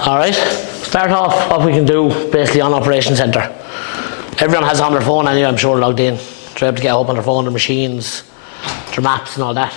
Alright, start off what we can do basically on Operation Centre. Everyone has on their phone anyway, I'm sure, logged in. They're able to get up on their phone, their machines, their maps and all that.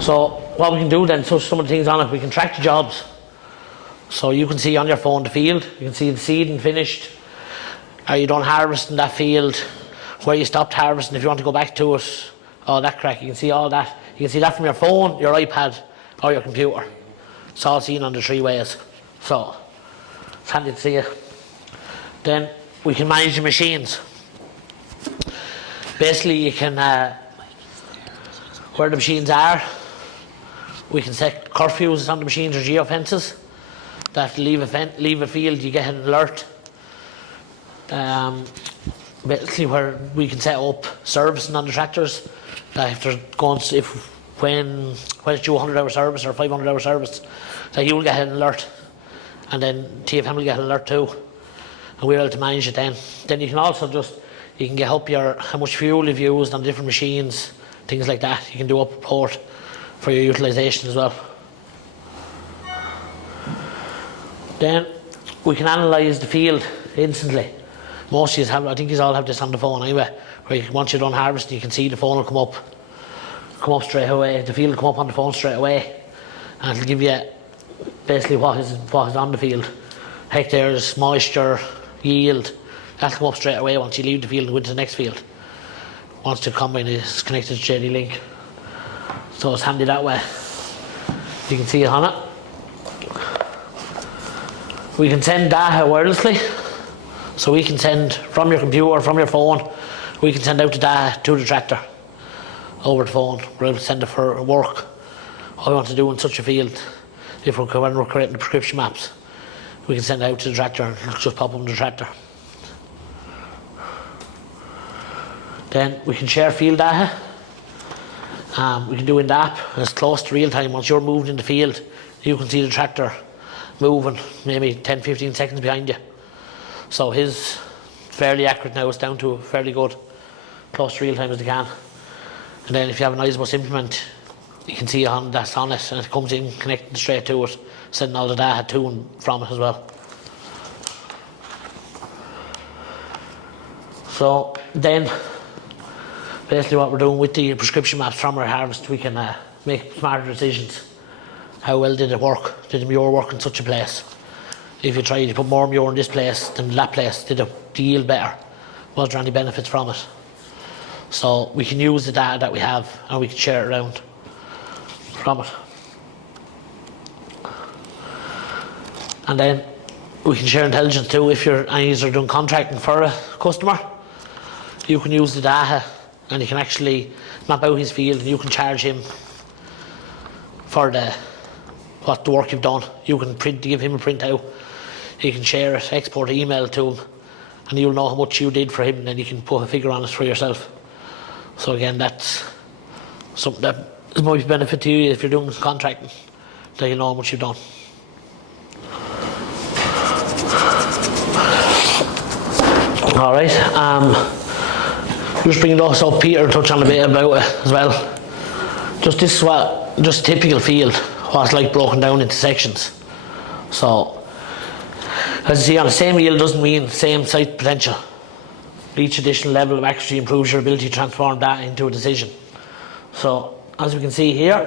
So what we can do then, so some of the things on it, we can track the jobs. So you can see on your phone the field, you can see the seeding finished, are you done harvesting that field, where you stopped harvesting, if you want to go back to it, all that crack, you can see all that. You can see that from your phone, your iPad or your computer. It's all seen on the 3 ways. So it's handy to see it. Then we can manage the machines. Basically you can, where the machines are, we can set curfews on the machines or geofences that leave a field, you get an alert. Basically where we can set up servicing on the tractors, that if they're going, when it's due 100-hour service or 500-hour service, that you will get an alert, and then TFM will get an alert too, and we're able to manage it then. Then you can also you can get up how much fuel you've used on different machines, things like that. You can do up a report for your utilisation as well. Then we can analyse the field instantly. Most of you have, I think you all have this on the phone anyway, where once you're done harvesting, you can see the phone will come up straight away. The field will come up on the phone straight away, and it'll give you basically what is on the field. Hectares, moisture, yield. That'll come up straight away once you leave the field and go into the next field. Once the combine is connected to JD Link. So it's handy that way. You can see it on it. We can send data wirelessly. So we can send from your computer, from your phone, we can send out the data to the tractor over the phone. We're able to send it for work. What we want to do in such a field, when we're creating the prescription maps, we can send it out to the tractor and it'll just pop up on the tractor. Then we can share field data. We can do in the app, and it's close to real time. Once you're moving in the field, you can see the tractor moving maybe 10-15 seconds behind you. So his fairly accurate now, it's down to fairly good, close to real time as they can. And then if you have an Isobus implement, you can see that's on it, and it comes in connected straight to it, sending all the data to and from it as well. So then basically what we're doing with the prescription maps from our harvest, we can make smarter decisions. How well did it work? Did the manure work in such a place? If you tried to put more manure in this place than that place, did it yield better? Was there any benefits from it? So we can use the data that we have and we can share it around from it. And then we can share intelligence too. If you're doing contracting for a customer, you can use the data and you can actually map out his field and you can charge him for the work you've done. You can give him a printout. You can share it, export an email to him, and you'll know how much you did for him, and then you can put a figure on it for yourself. So again, that's something that might be a benefit to you if you're doing contracting, that you know how much you've done. Alright, just bringing those up, Peter touched on a bit about it as well. Just a typical field, what it's like broken down into sections. So as you see, on the same yield doesn't mean same site potential. Each additional level of accuracy improves your ability to transform data into a decision. So as we can see here,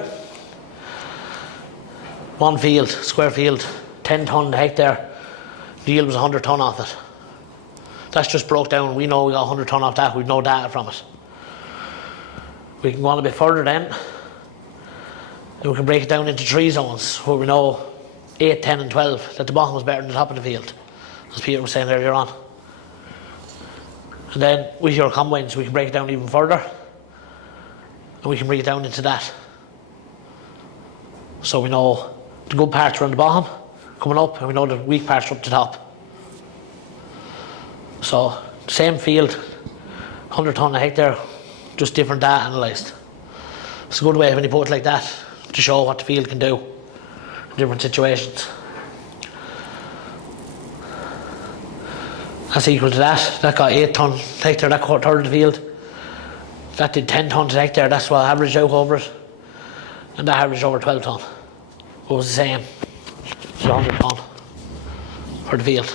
one field, square field, 10 tonne a hectare, the yield was 100 tonne off it. That's just broke down. We know we got 100 tonne off that, we've no data from it. We can go on a bit further then, and we can break it down into 3 zones where we know 8, 10 and 12, that the bottom was better than the top of the field, as Peter was saying earlier on. And then with your combines, we can break it down even further, and we can break it down into that. So we know the good parts are on the bottom, coming up, and we know the weak parts are up the top. So, same field, 100 tonne a hectare, just different data analysed. It's a good way when you put it like that, to show what the field can do in different situations. That's equal to that. That got 8 tonne a hectare, that got a third of the field. That did 10 tonnes a hectare, that's what averaged out over it. And that averaged over 12 tonne. It was the same. It's 100 tonne. for the field.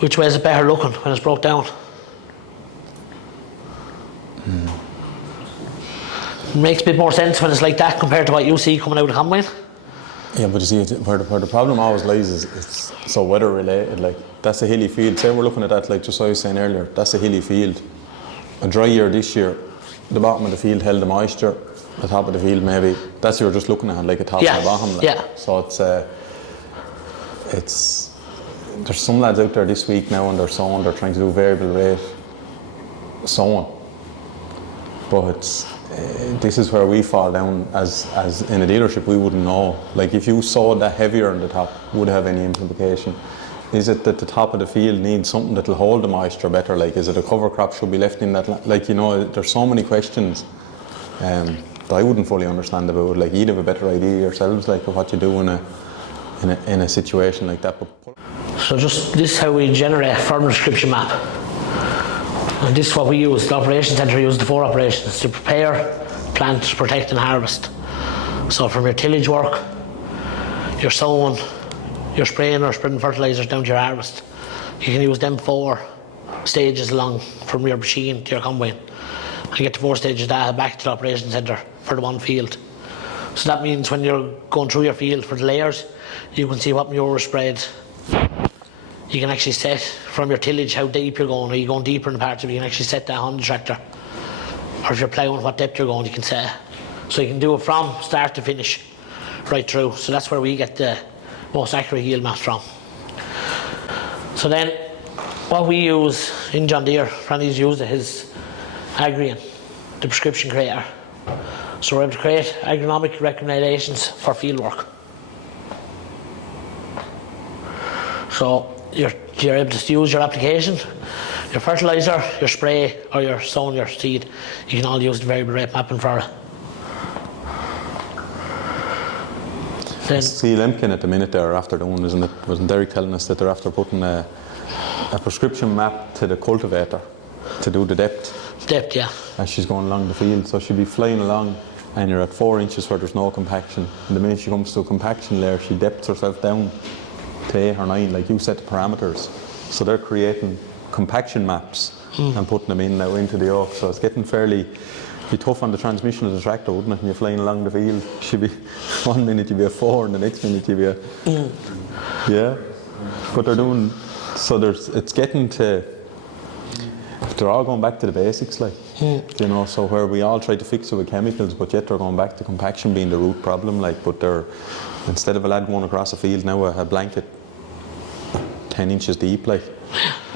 Which way is it better looking when it's broke down? It makes a bit more sense when it's like that compared to what you see coming out of the combine. Yeah, but you see, where the problem always lies is it's so weather related. Like, that's a hilly field. Say we're looking at that, like just what I was saying earlier, that's a hilly field. A dry year this year, the bottom of the field held the moisture, the top of the field maybe. That's what you're just looking at, like a top and a bottom. Like. Yeah. So it's there's some lads out there this week now and they're sowing, they're trying to do variable rate sowing. But this is where we fall down as in a dealership. We wouldn't know. Like, if you sowed that heavier on the top, would have any implication? Is it that the top of the field needs something that'll hold the moisture better? Like, is it a cover crop should be left in that? Like, you know, there's so many questions that I wouldn't fully understand about. Like, you'd have a better idea yourselves, like, of what you do in a situation like that. So just this is how we generate a farm description map. And this is what we use. The operations centre uses the 4 operations to prepare, plant, protect and harvest. So from your tillage work, your sowing, your spraying or spreading fertilisers down to your harvest. You can use them 4 stages along from your machine to your combine. And get the 4 stages data back to the operations centre for the one field. So that means when you're going through your field for the layers, you can see what manure was spread. You can actually set from your tillage how deep you're going. Are you going deeper in the parts of it? You can actually set that on the tractor. Or if you're ploughing, what depth you're going, you can set. So you can do it from start to finish, right through. So that's where we get the most accurate yield maps from. So then, what we use in John Deere, Franny's used it, is Agrion, the prescription creator. So we're able to create agronomic recommendations for field work. So you're able to use your application, your fertiliser, your spray, or your sowing your seed. You can all use the variable rate mapping for it. Then see Lemkin at the minute they're after doing, isn't it? Wasn't Derek telling us that they're after putting a prescription map to the cultivator to do the depth? Depth, yeah. As she's going along the field, so she'll be flying along and you're at 4 inches where there's no compaction. And the minute she comes to a compaction layer, she depths herself down to 8 or 9, like you set the parameters. So they're creating compaction maps and putting them in now into the yoke. So it's getting fairly be tough on the transmission of the tractor, wouldn't it? And you're flying along the field. She'd be 1 minute you'd be a 4 and the next minute you'd be a yeah. But they're doing so. It's getting to. They're all going back to the basics, like you know. So where we all try to fix it with chemicals, but yet they're going back to compaction being the root problem. Like, but they're instead of a lad going across a field now, a blanket 10 inches deep, like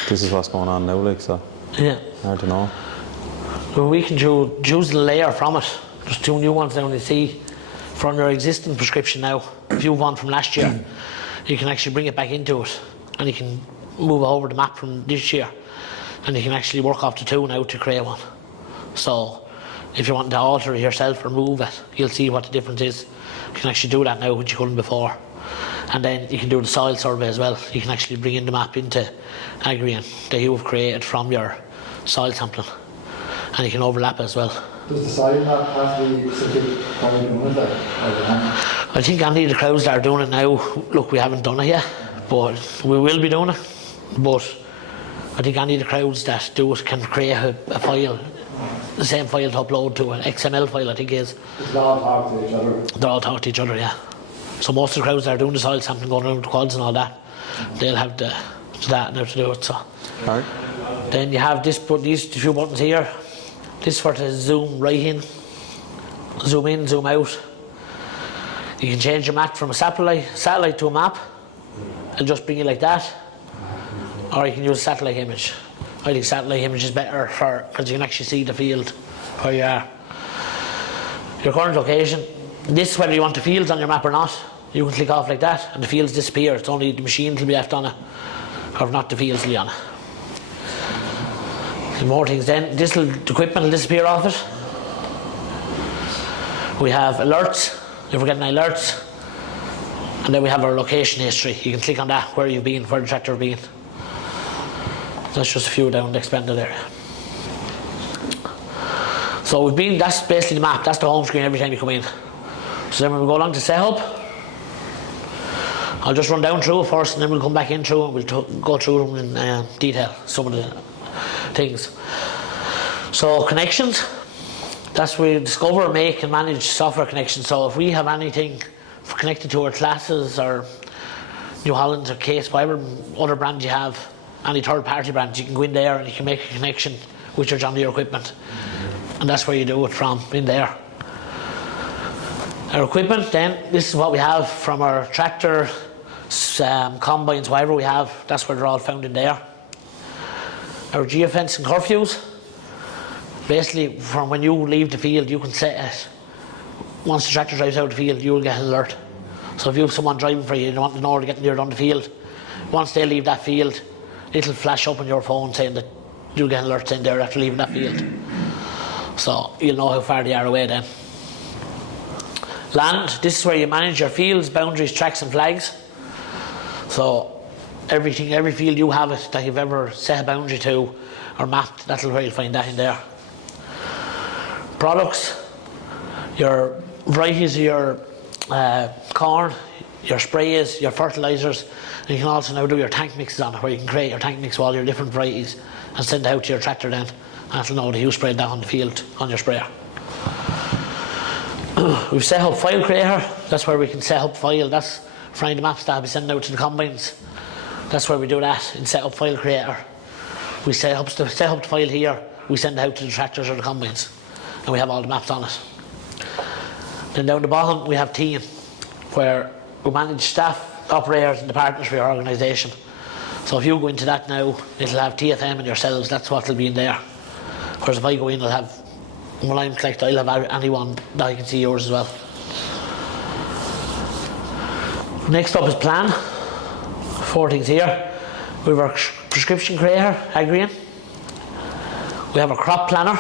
this is what's going on now, like so. Yeah. Hard to know. Well, we can choose the layer from it. There's 2 new ones now. You see, from your existing prescription now, if you have one from last year, you can actually bring it back into it, and you can move over the map from this year. And you can actually work off the 2 now to create one. So if you want to alter it yourself or move it, you'll see what the difference is. You can actually do that now, which you couldn't before. And then you can do the soil survey as well. You can actually bring in the map into Agrion that you have created from your soil sampling. And you can overlap it as well. Does the soil map have to be specific how you doing it, like, I think any of the crowds that are doing it now, look, we haven't done it yet, but we will be doing it. But I think any of the crowds that do it can create a file, the same file to upload to an XML file, I think is. They all talk to each other? They all talk to each other, yeah. So most of the crowds that are doing the soil sampling, going around the quads and all that, they'll have the data now to do it. So. Right. Then you have these 2 buttons here. This for to zoom right in, zoom out. You can change your map from a satellite to a map and just bring it like that. Or you can use a satellite image. I think satellite image is better because you can actually see the field where you are. Your current location. This is whether you want the fields on your map or not. You can click off like that and the fields disappear. It's only the machine will be left on it, or if not, the fields will be on it. More things then. The equipment will disappear off it. We have alerts, if we're getting alerts. And then we have our location history. You can click on that, where you've been, where the tractor has been. That's just a few down the expanded area. So that's basically the map. That's the home screen every time you come in. So then when we go along to setup, I'll just run down through it first and then we'll come back in through and we'll go through them in detail, some of the things. So connections, that's where we discover, make and manage software connections. So if we have anything connected to our classes or New Holland or Case, whatever other brand you have, any third party brands, you can go in there and you can make a connection with your John Deere equipment. And that's where you do it from, in there. Our equipment then, this is what we have from our tractor, combines, whatever we have, that's where they're all found in there. Our geofence and curfews, basically from when you leave the field you can set it. Once the tractor drives out of the field you will get an alert. So if you have someone driving for you and you want to know they're getting near down the field, once they leave that field it'll flash up on your phone saying that you'll get an alert saying they're after leaving that field. So you'll know how far they are away then. Land, this is where you manage your fields, boundaries, tracks and flags. So every field you have it that you've ever set a boundary to or mapped, that's where you'll find that in there. Products, your varieties of your corn, your sprays, your fertilisers, and you can also now do your tank mixes on it, where you can create your tank mix with all your different varieties and send it out to your tractor then, and it'll know that you sprayed that on the field on your sprayer. We've set up file creator, that's where we can set up file, that's for any of the maps that I'll be sending out to the combines. That's where we do that in set up file creator. We set up the file here, we send it out to the tractors or the combines, and we have all the maps on it. Then down the bottom we have team, where we manage staff, operators and the partners for your organisation. So if you go into that now, it'll have TFM and yourselves, that's what will be in there. Whereas if I go in, I'll have, when I'm collect, I'll have anyone that I can see yours as well. Next up is plan. 4 things here. We have our prescription creator, Agrion. We have a crop planner.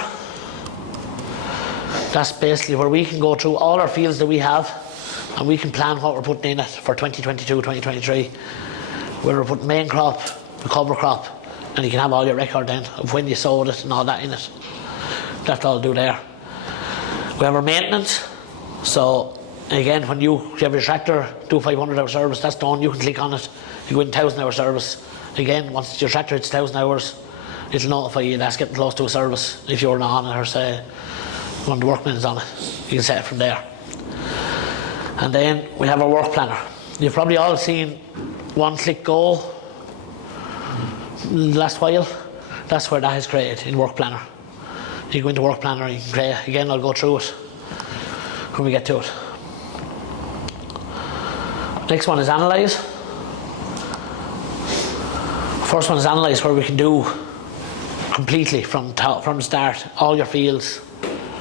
That's basically where we can go through all our fields that we have and we can plan what we're putting in it for 2022, 2023. Where we're putting main crop, the cover crop, and you can have all your record then of when you sowed it and all that in it. That's all I'll do there. We have our maintenance. So again, when you have your tractor do 500 hour service, that's done, you can click on it, you go in 1000 hour service. Again, once your tractor hits 1000 hours, it'll notify you that's getting close to a service. If you're not on it, or say one of the workmen is on it, you can set it from there. And then we have our work planner. You've probably all seen One Click Go last while. That's where that is created, in work planner. You go into work planner and you can create. Again, I'll go through it when we get to it. Next one is Analyze. First one is Analyze, where we can do completely from the start all your fields.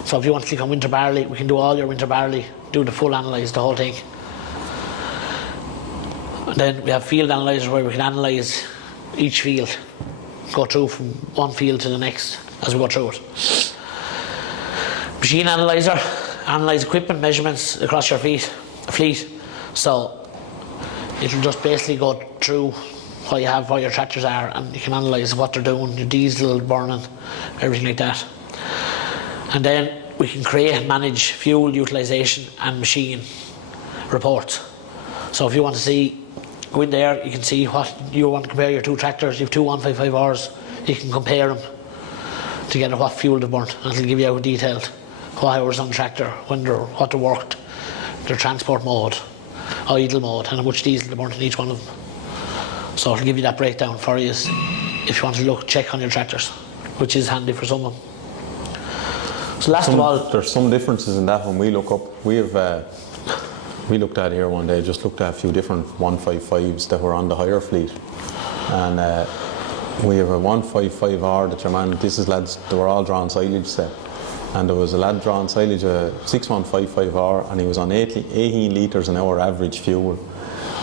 So if you want to click on winter barley, we can do all your winter barley, do the full analyze, the whole thing. And then we have field analyzer, where we can analyze each field, go through from one field to the next as we go through it. Machine analyzer, analyze equipment measurements across your fleet. So it'll just basically go through what you have, what your tractors are, and you can analyze what they're doing, your diesel burning, everything like that. And then we can create and manage fuel utilisation and machine reports. So if you want to see, go in there, you can see what you want to compare your two tractors. You have two 155Rs, you can compare them to get what fuel they burnt, and it'll give you out detailed what hours on the tractor, what they worked, their transport mode, idle mode, and how much diesel they burnt in each one of them. So it'll give you that breakdown for you if you want to check on your tractors, which is handy for someone. So last of all, there's some differences in that when we look up. We looked at here one day, just looked at a few different 155s that were on the higher fleet, and we have a 155R that your man, this is lads, they were all drawn silage set, and there was a lad drawn silage, a 6155R, and he was on 18 litres an hour average fuel.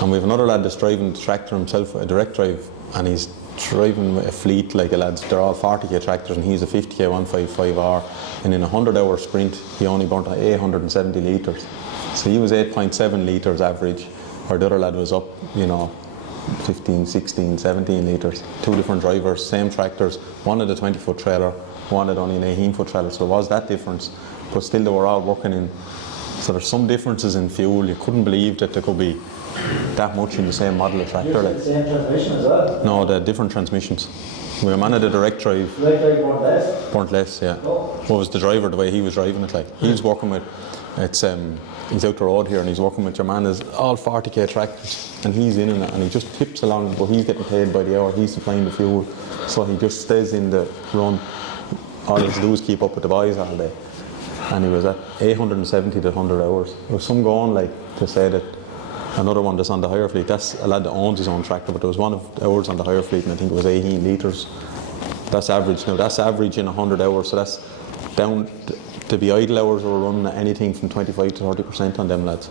And we have another lad that's driving the tractor himself, a direct drive, and he's driving a fleet like a lad, they're all 40k tractors, and he's a 50k 155R, and in a 100-hour sprint he only burnt 870 litres. So he was 8.7 litres average, where the other lad was up, 15, 16, 17 litres. Two different drivers, same tractors, one had a 20-foot trailer, one had only an 18-foot trailer, so there was that difference, but still they were all working in. So there's some differences in fuel. You couldn't believe that there could be that much in the same model of tractor. The same transmission as well? No, they're different transmissions. We were manning the direct drive. Direct drive burnt less? Burnt less, yeah. Oh. What was the driver, the way he was driving it like? He was working with, he's out the road here and he's working with your man, is all 40k tractors and he's in it and he just tips along, but he's getting paid by the hour, he's supplying the fuel, so he just stays in the run. All he has to do is keep up with the boys all day. And he was at 870 to 100 hours. There was some going like to say that another one that's on the higher fleet, that's a lad that owns his own tractor, but there was one of ours on the higher fleet and I think it was 18 litres. That's average. Now that's average in 100 hours, so that's down to be idle hours we're running at anything from 25 to 30% on them lads.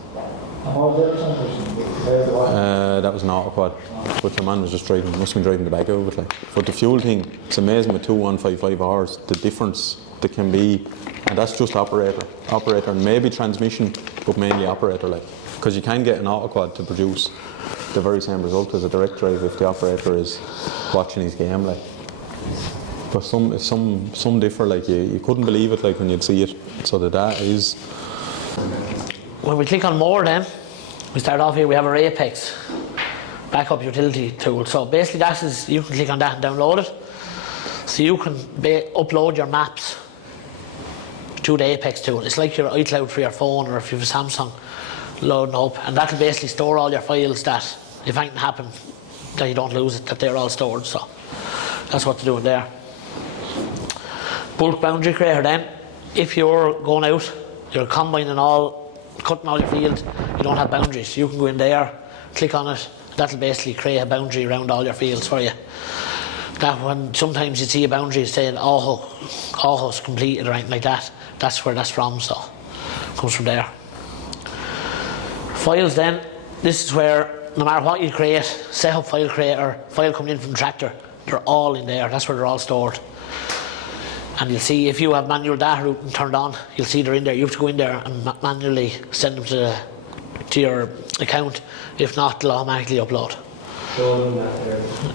And what was the other transmission? That was an autoquad, but your man was just driving, must have been driving the back of it like. But the fuel thing, it's amazing with 2155 hours, the difference that can be, and that's just operator and maybe transmission, but mainly operator like. Because you can get an autoquad to produce the very same result as a direct drive if the operator is watching his game like. But some differ like, you couldn't believe it like when you'd see it. So that is. When we click on more then, we start off here, we have our Apex backup utility tool. So basically that is, you can click on that and download it. So you can upload your maps to the Apex tool. It's like your iCloud for your phone, or if you have a Samsung, loading up, and that'll basically store all your files that if anything happen that you don't lose it, that they're all stored. So that's what to do in there. Bulk boundary creator then, if you're going out, you're combining all, cutting all your fields, you don't have boundaries, you can go in there, click on it, that'll basically create a boundary around all your fields for you. That when sometimes you see a boundary saying Aho's completed or anything like that, that's where that's from, so it comes from there. Files then, this is where no matter what you create, set up file creator, file coming in from the tractor, they're all in there, that's where they're all stored. And you'll see if you have manual data routing turned on, you'll see they're in there. You have to go in there and manually send them to your account. If not, they'll automatically upload.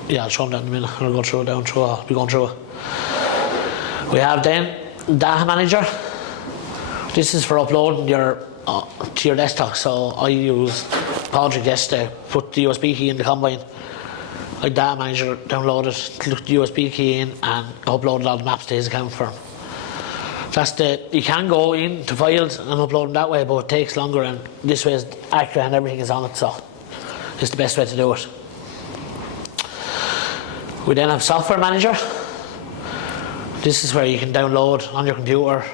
Yeah, I'll show them that in a minute. I'll go through it down through it. I'll be going through it. We have then Data Manager. This is for uploading your to your desktop. So I use Project S to put the USB key in the combine. I Data Manager downloaded, look the USB key in and uploaded all the maps to his account for him. That's you can go into files and upload them that way, but it takes longer, and this way is accurate and everything is on it, so it's the best way to do it. We then have Software Manager. This is where you can download on your computer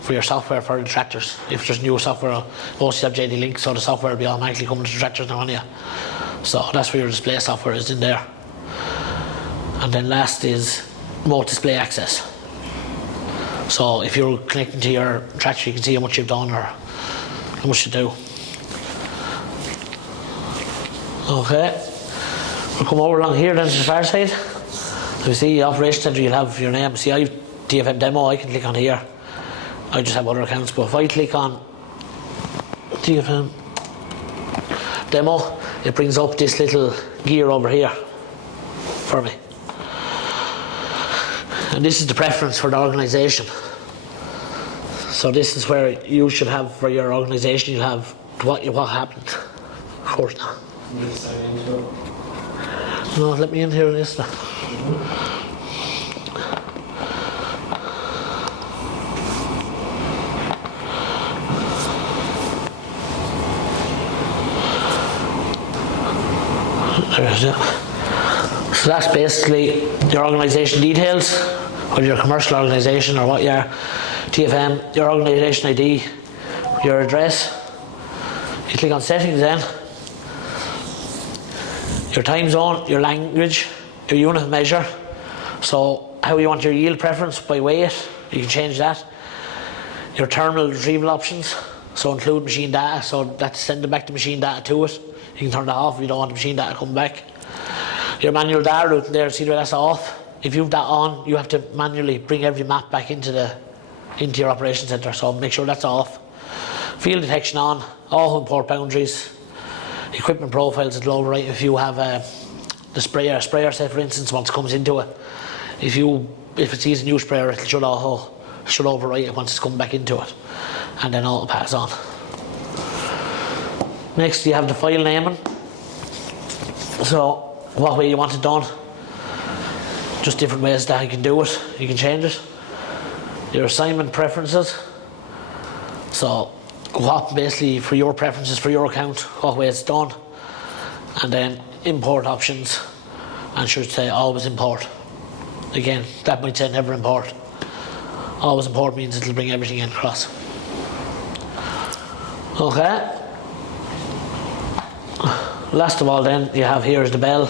for your software for the tractors. If there's new software, most have JD Link, so the software will be automatically coming to the tractors now on you. So that's where your display software is in there. And then last is Remote Display Access. So if you're connecting to your tractor, you can see how much you've done or how much you do. Okay, we'll come over along here then to the far side. So you see Operation Center, you'll have your name. See, I have TFM Demo, I can click on here. I just have other accounts, but if I click on TFM Demo, it brings up this little gear over here for me. And this is the preference for the organisation. So this is where you should have, for your organisation, you'll have what happened. Of course not. No, let me in here on this now. There's it. So that's basically your organisation details, whether you're a commercial organisation or what you are. TFM, your organisation ID, your address. You click on settings then. Your time zone, your language, your unit of measure. So how you want your yield preference by weight, you can change that. Your terminal retrieval options, so include machine data, so that's sending back the machine data to it. You can turn that off if you don't want the machine data coming back. Your manual data routing there, see where that's off. If you have that on, you have to manually bring every map back into your operation center, so make sure that's off. Field detection on, all import boundaries. Equipment profiles, it'll overwrite if you have the sprayer set, for instance, once it comes into it. If it sees a new sprayer, it should overwrite it once it's come back into it, and then auto pass on. Next, you have the file naming. So what way you want it done, just different ways that you can do it, you can change it. Your assignment preferences, so what basically for your preferences for your account, what way it's done, and then import options, and should say always import. Again, that might say never import. Always import means it'll bring everything in across. Okay. Last of all then, you have here is the bell.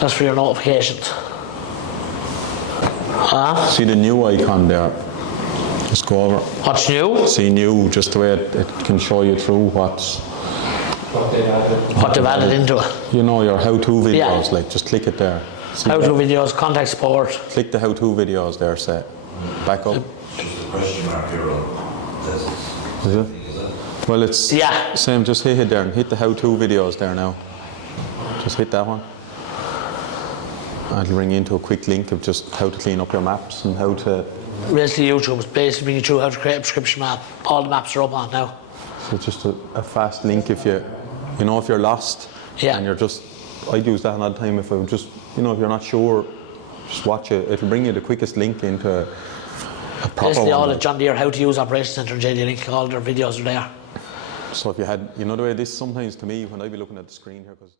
That's for your notifications. See the new icon there? Just go over. What's new? See new, just the way it can show you through What What they've added into it. you know, your how-to videos, Yeah. like just click it there. See How-to that? videos, contact support. Click the how-to videos there, say. Back up. Just a question mark here on this. Is it? Well, it's Yeah. same, just hit it there and hit the how-to videos there now. Just hit that one. And it'll bring you into a quick link of just how to clean up your maps and how to, Basically YouTube is basically bringing you through how to create a prescription map. All the maps are up on now. so just a fast link if you know, if you're lost. Yeah. And you're just, I'd use that another time if I'm just, if you're not sure, just watch it. It'll bring you the quickest link into a proper Basically all one. the John Deere How to Use Operation Center and JD Link, all their videos are there. So if you had, the way this sometimes to me when I be looking at the screen here, because